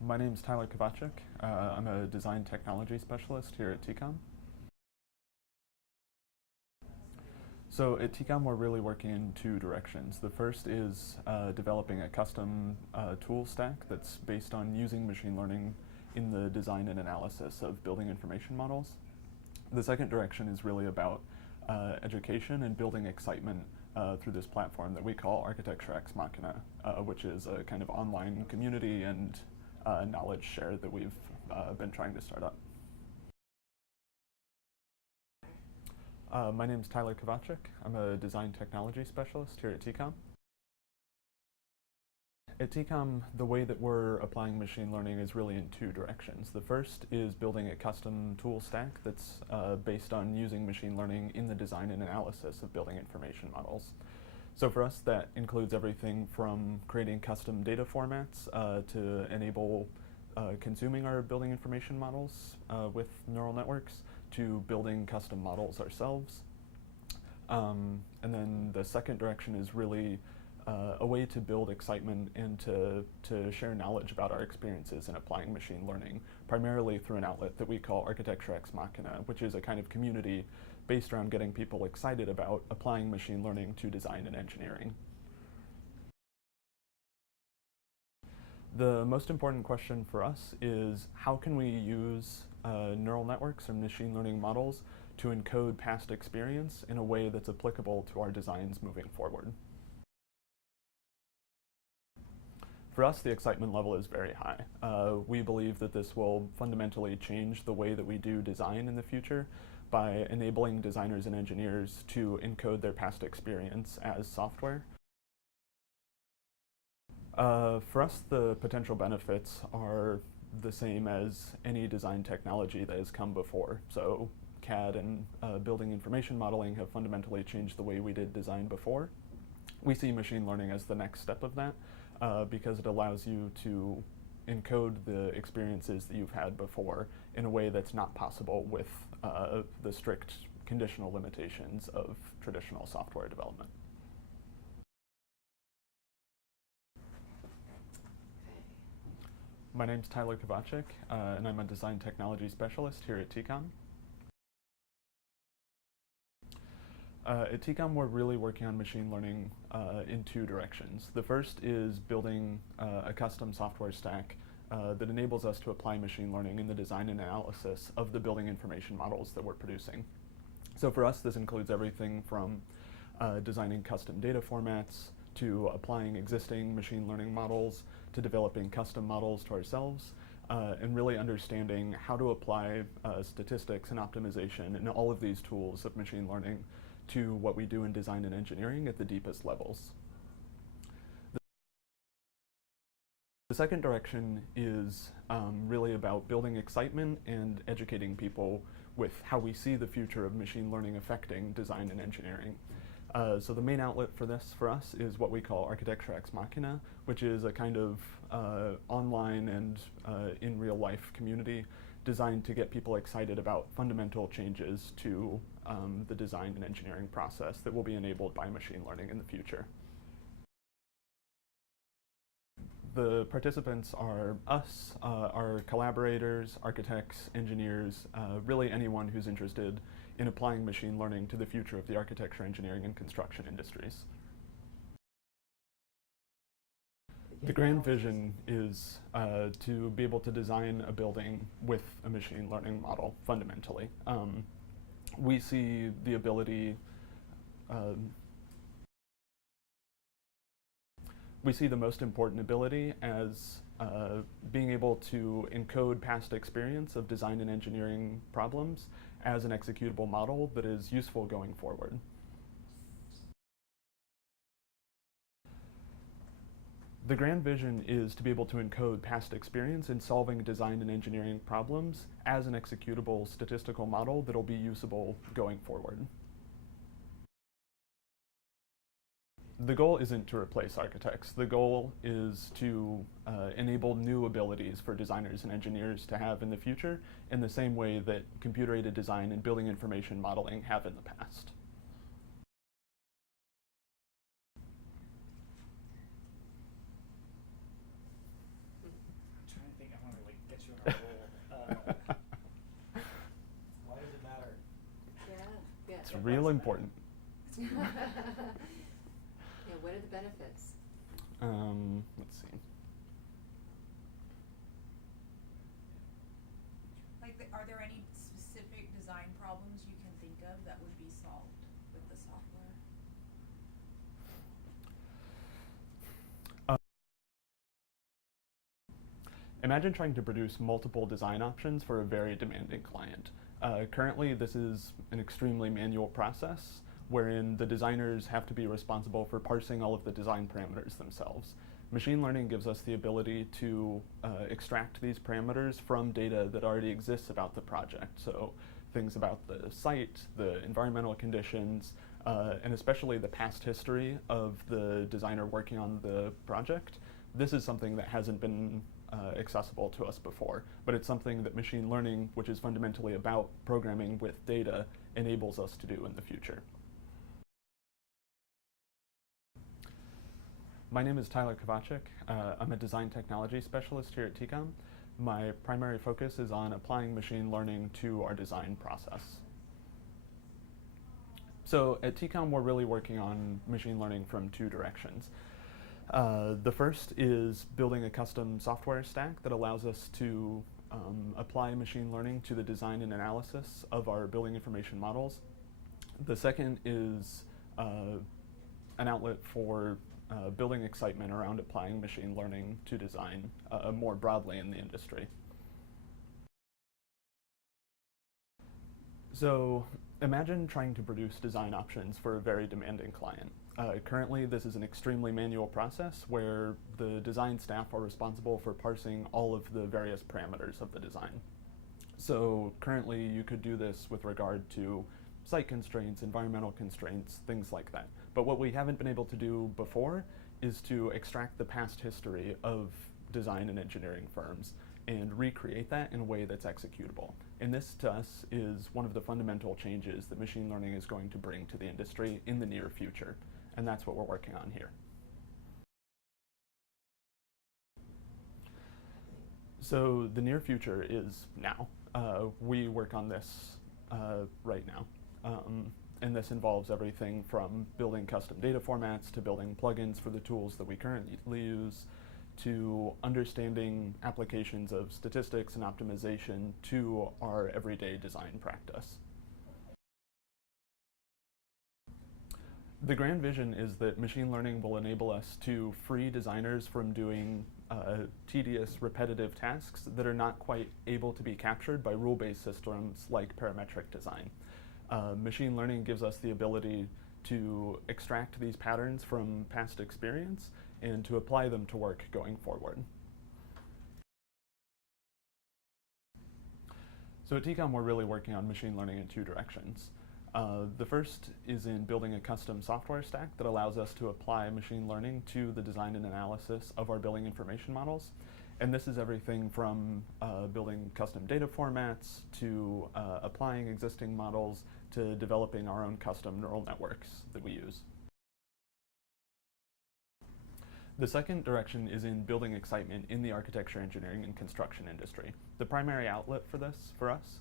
My name's Tyler Kubacheck. I'm a design technology specialist here at TCOM. So at TCOM, we're really working in two directions. The first is developing a custom tool stack that's based on using machine learning in the design and analysis of building information models. The second direction is really about education and building excitement through this platform that we call Architecture Ex Machina, which is a kind of online community and knowledge share that we've been trying to start up. My name's Tyler Kubacheck. I'm a design technology specialist here at TCOM. At TCOM, the way that we're applying machine learning is really in two directions. The first is building a custom tool stack that's based on using machine learning in the design and analysis of building information models. So for us, that includes everything from creating custom data formats to enable consuming our building information models with neural networks, to building custom models ourselves. And then the second direction is really a way to build excitement and to share knowledge about our experiences in applying machine learning, primarily through an outlet that we call Architecture Ex Machina, which is a kind of community based around getting people excited about applying machine learning to design and engineering. The most important question for us is how can we use neural networks or machine learning models to encode past experience in a way that's applicable to our designs moving forward. For us, the excitement level is very high. We believe that this will fundamentally change the way that we do design in the future by enabling designers and engineers to encode their past experience as software. For us, the potential benefits are the same as any design technology that has come before. So CAD and building information modeling have fundamentally changed the way we did design before. We see machine learning as the next step of that because it allows you to encode the experiences that you've had before in a way that's not possible with the strict conditional limitations of traditional software development. My name's Tyler Kubacheck, and I'm a design technology specialist here at TCOM. At TCOM, we're really working on machine learning in two directions. The first is building a custom software stack that enables us to apply machine learning in the design and analysis of the building information models that we're producing. So for us, this includes everything from designing custom data formats, to applying existing machine learning models, to developing custom models to ourselves, and really understanding how to apply statistics and optimization and all of these tools of machine learning to what we do in design and engineering at the deepest levels. The second direction is really about building excitement and educating people with how we see the future of machine learning affecting design and engineering. So the main outlet for this for us is what we call Architecture Ex Machina, which is a kind of online and in real life community designed to get people excited about fundamental changes to the design and engineering process that will be enabled by machine learning in the future. The participants are us, our collaborators, architects, engineers, really anyone who's interested in applying machine learning to the future of the architecture, engineering, and construction industries. The grand vision is to be able to design a building with a machine learning model, fundamentally. We see the ability we see the most important ability as being able to encode past experience of design and engineering problems as an executable model that is useful going forward. The grand vision is to be able to encode past experience in solving design and engineering problems as an executable statistical model that'll be usable going forward. The goal isn't to replace architects. The goal is to enable new abilities for designers and engineers to have in the future in the same way that computer-aided design and building information modeling have in the past. I'm trying to think. real important. Yeah, what are the benefits? Let's see. Are there any specific design problems you can think of that would be solved with the software? Imagine trying to produce multiple design options for a very demanding client. Currently, this is an extremely manual process wherein the designers have to be responsible for parsing all of the design parameters themselves. Machine learning gives us the ability to extract these parameters from data that already exists about the project. So things about the site, the environmental conditions, and especially the past history of the designer working on the project. This is something that hasn't been accessible to us before, but it's something that machine learning, which is fundamentally about programming with data, enables us to do in the future. My name is Tyler Kubacheck. I'm a design technology specialist here at TCOM. My primary focus is on applying machine learning to our design process. So at TCOM, we're really working on machine learning from two directions. The first is building a custom software stack that allows us to apply machine learning to the design and analysis of our building information models. The second is an outlet for building excitement around applying machine learning to design more broadly in the industry. So imagine trying to produce design options for a very demanding client. Currently, this is an extremely manual process where the design staff are responsible for parsing all of the various parameters of the design. So currently, you could do this with regard to site constraints, environmental constraints, things like that. But what we haven't been able to do before is to extract the past history of design and engineering firms and recreate that in a way that's executable. And this, to us, is one of the fundamental changes that machine learning is going to bring to the industry in the near future. And that's what we're working on here. So the near future is now. We work on this right now. And this involves everything from building custom data formats to building plugins for the tools that we currently use to understanding applications of statistics and optimization to our everyday design practice. The grand vision is that machine learning will enable us to free designers from doing tedious, repetitive tasks that are not quite able to be captured by rule-based systems like parametric design. Machine learning gives us the ability to extract these patterns from past experience and to apply them to work going forward. So at TCOM, we're really working on machine learning in two directions. The first is in building a custom software stack that allows us to apply machine learning to the design and analysis of our building information models. And this is everything from building custom data formats to applying existing models to developing our own custom neural networks that we use. The second direction is in building excitement in the architecture, engineering, and construction industry. The primary outlet for this, for us,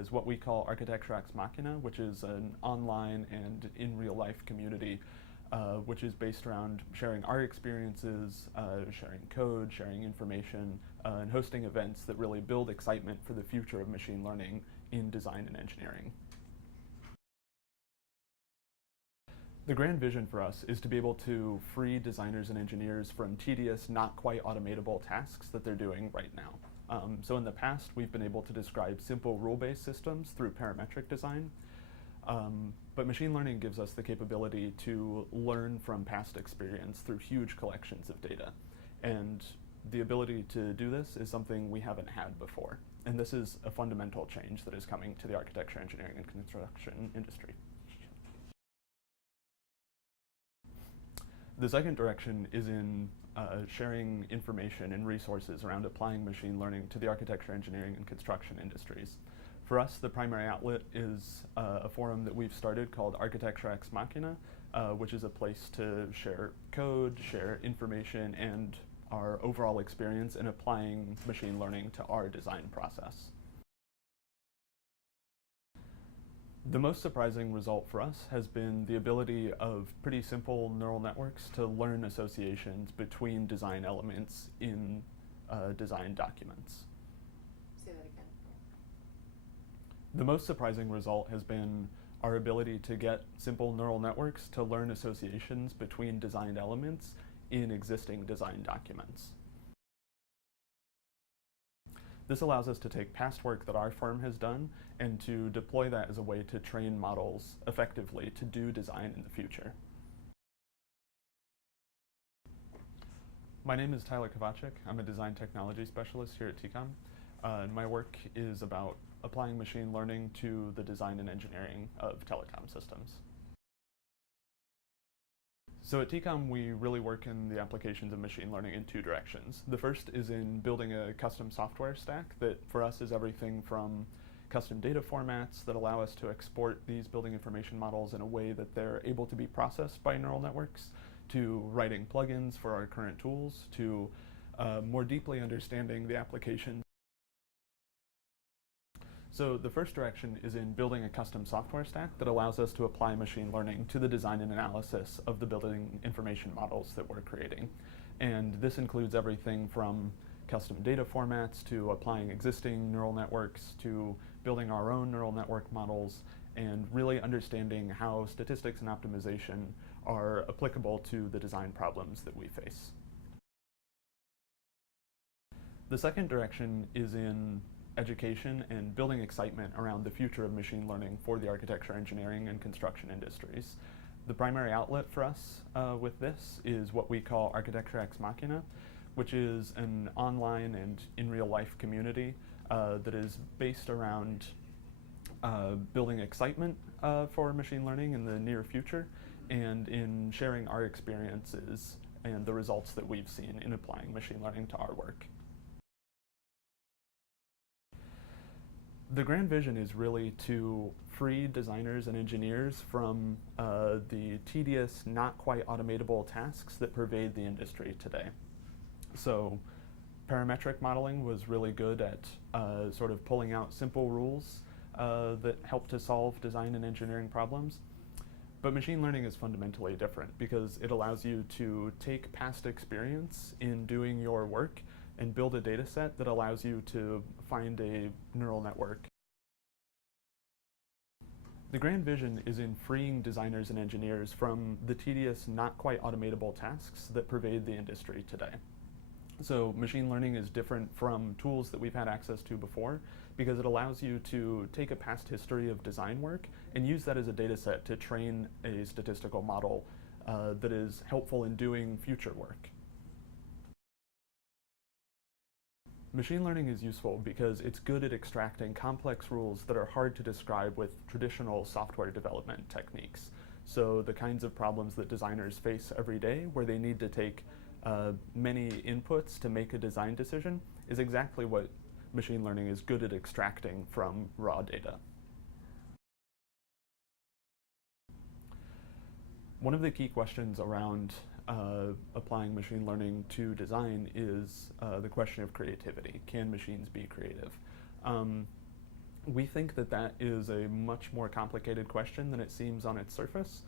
is what we call Architecture Ex Machina, which is an online and in real life community which is based around sharing our experiences, sharing code, sharing information, and hosting events that really build excitement for the future of machine learning in design and engineering. The grand vision for us is to be able to free designers and engineers from tedious, not quite automatable tasks that they're doing right now. So in the past, we've been able to describe simple rule-based systems through parametric design. But machine learning gives us the capability to learn from past experience through huge collections of data. And the ability to do this is something we haven't had before. And this is a fundamental change that is coming to the architecture, engineering, and construction industry. The second direction is in sharing information and resources around applying machine learning to the architecture, engineering, and construction industries. For us, the primary outlet is a forum that we've started called Architecture Ex Machina, which is a place to share code, share information, and our overall experience in applying machine learning to our design process. The most surprising result for us has been the ability of pretty simple neural networks to learn associations between design elements in design documents. Say that again. The most surprising result has been our ability to get simple neural networks to learn associations between designed elements in existing design documents. This allows us to take past work that our firm has done and to deploy that as a way to train models effectively to do design in the future. My name is Tyler Kubacheck. I'm a design technology specialist here at TCOM. And my work is about applying machine learning to the design and engineering of telecom systems. So at TCOM, we really work in the applications of machine learning in two directions. The first is in building a custom software stack that for us is everything from custom data formats that allow us to export these building information models in a way that they're able to be processed by neural networks, to writing plugins for our current tools, to more deeply understanding the applications. So the first direction is in building a custom software stack that allows us to apply machine learning to the design and analysis of the building information models that we're creating. And this includes everything from custom data formats to applying existing neural networks to building our own neural network models and really understanding how statistics and optimization are applicable to the design problems that we face. The second direction is in education and building excitement around the future of machine learning for the architecture, engineering, and construction industries. The primary outlet for us with this is what we call Architecture Ex Machina, which is an online and in real life community that is based around building excitement for machine learning in the near future and in sharing our experiences and the results that we've seen in applying machine learning to our work. The grand vision is really to free designers and engineers from the tedious, not quite automatable tasks that pervade the industry today. So parametric modeling was really good at sort of pulling out simple rules that help to solve design and engineering problems. But machine learning is fundamentally different because it allows you to take past experience in doing your work and build a data set that allows you to find a neural network. The grand vision is in freeing designers and engineers from the tedious, not quite automatable tasks that pervade the industry today. So machine learning is different from tools that we've had access to before because it allows you to take a past history of design work and use that as a data set to train a statistical model that is helpful in doing future work. Machine learning is useful because it's good at extracting complex rules that are hard to describe with traditional software development techniques. So the kinds of problems that designers face every day where they need to take many inputs to make a design decision is exactly what machine learning is good at extracting from raw data. One of the key questions around applying machine learning to design is the question of creativity. Can machines be creative? We think that that is a much more complicated question than it seems on its surface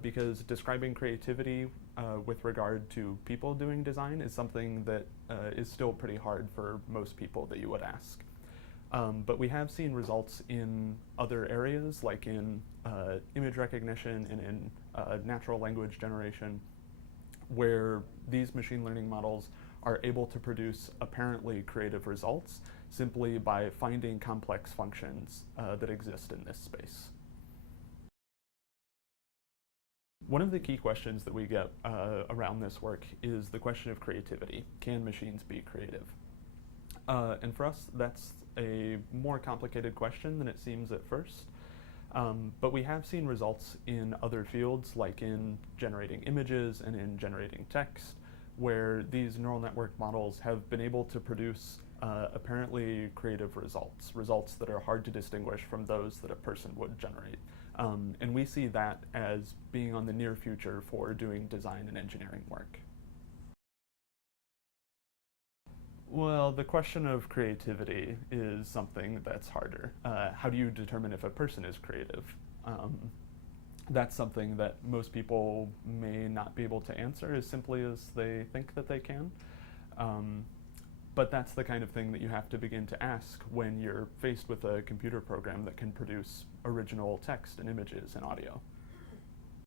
because describing creativity with regard to people doing design is something that is still pretty hard for most people that you would ask. But we have seen results in other areas like in image recognition and in natural language generation where these machine learning models are able to produce apparently creative results simply by finding complex functions that exist in this space. One of the key questions that we get around this work is the question of creativity. Can machines be creative? And for us, that's a more complicated question than it seems at first. But we have seen results in other fields, like in generating images and in generating text, where these neural network models have been able to produce apparently creative results that are hard to distinguish from those that a person would generate. And we see that as being on the near future for doing design and engineering work. Well, the question of creativity is something that's harder. How do you determine if a person is creative? That's something that most people may not be able to answer as simply as they think that they can. But that's the kind of thing that you have to begin to ask when you're faced with a computer program that can produce original text and images and audio.